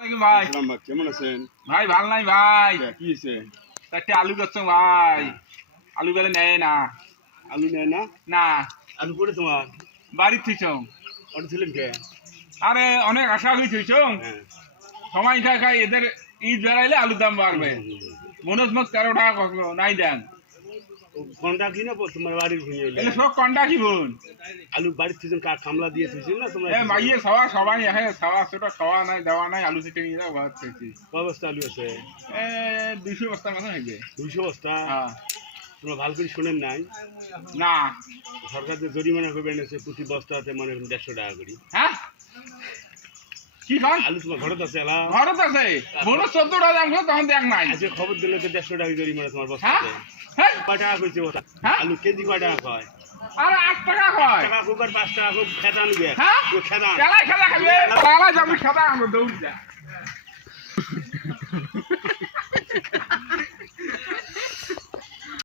ভাই কেমন আছেন ভাই ভাল নাই ভাই কি হয়েছে? চারটে আলু করছো ভাই আলু গেলে নেয় না আলু নেয় না? না আলু করে তোমার বাড়ি থুইছ অটো ছিলেন কে? আরে অনেক আশা হয়ে থুইছ হ্যাঁ সময় খাই খাই এদের ঈদ বেড়াইলে আলুর দাম বাড়বে বোনাস মাস 13 টাকা কখনো নাই দেন কন্টা কি না তোমার বাড়ির ভুঁই এলে সব কন্ডা কি বোন আলু বাড়ির থেকে কামলা দিয়ে থুইছিল না তোমরা? মাইয়ে খাওয়া সবাই খাওয়া ছোট খাওয়া নাই দেওয়া নাই আলু থেকে নিয়ে যাও ঘর থেকে কয় বস্তা আলু আছে? 200 বস্তা মতো হইবে 200 বস্তা? হ্যাঁ তোমরা ভালো করে শোনেন নাই? না সরকার যে জরিমানা করবে এনেছে প্রতি বস্তাতে মানে 150 টাকা করে। হ্যাঁ কি খান আলু তোমার ঘরত আছে? এলা ঘরত আছে বোনাস 14 টাকা দাম তখন দেখ নাই আজকে খবর দিলে তো 150 টাকা জরিমানা তোমার হ্যাঁ বস্তাতে। হ্যাঁ কয় টাকা কইছে বস্তা? হ্যাঁ? আলু কেজি কয় টাকা কয়? আরে 8 টাকা কয় টাকা কুকার 5 টাকা খুব খেদান গে। হ্যাঁ খেদান খেলা খাবে খেলা যাবি খেলা আমরা দৌড় যা